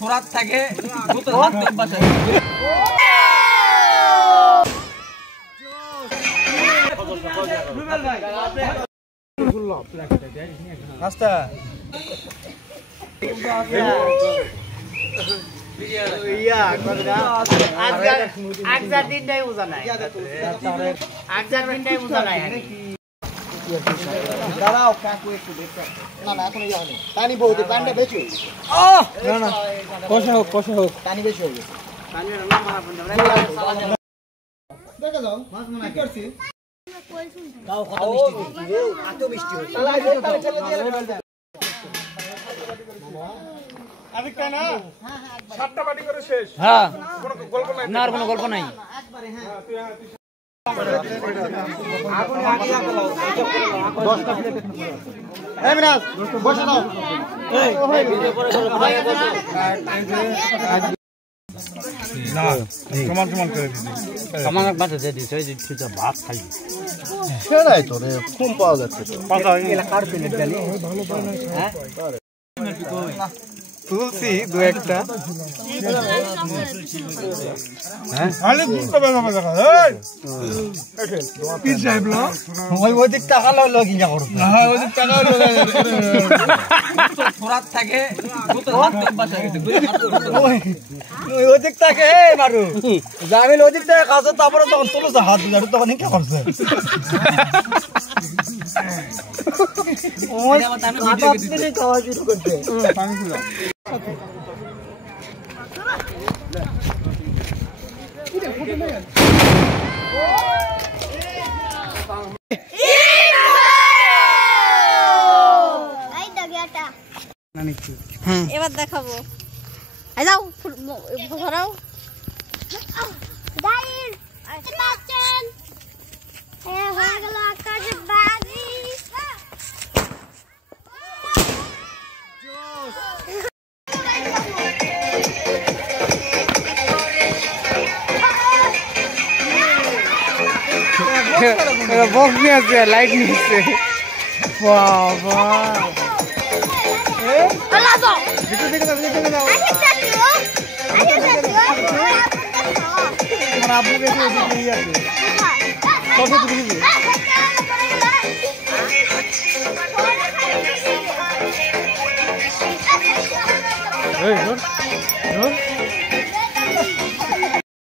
ফোরাত থাকে দাঁড়াও কাকু একটু দেখতে না না এখন যাও না পানি বউতে পানিটা বেচো না না কষা হোক পানি বেশি হয়ে গেছে পানির না মারা বন্ধ দেখা যাও মাছ মনে কি করছি গাও কত মিষ্টি রে এত মিষ্টি হচ্ছে আরেকটা না সাতটা বাটি করে শেষ হ্যাঁ কোনো গল্প নাই না আর কোনো গল্প নাই একবারে হ্যাঁ আগুনে আগিয়া গেল 10টা প্লেট এই মিনাস বসে দাও এই না সমান সমান করে দিছি সমান একবার দিয়ে দিছি ওই যে ভাত খাই সেটাই তো রে কম পাওয়া যাচ্ছে তো পাতা এলা কার প্লেট জানি ভালো পায় না হ্যাঁ তুলছি দু একটা হ্যাঁ খালি দুটো বেলা দেখা এই কি যাইবলো ওই দিক টাকা লইলো কি যা করব হ্যাঁ ওই দিক টাকা লইলো ফোরাত থাকে বোতল হাত বাসা গেছে ওই দিক টাকা এ মারু জামিল ওই দিক টাকা কাজ তারপরে তখন তুলছ হাত দিলার তখন কি করছে ওই আমি ভিডিও দিতে খাওয়া শুরু করতে পানি ছিল এবার দেখাবো আই যাও ধরাও গাইস আছেন হয়ে গেল আকাশে বাজি বক্স নিয়ে আসছে লাইট নিচ্ছে বাবা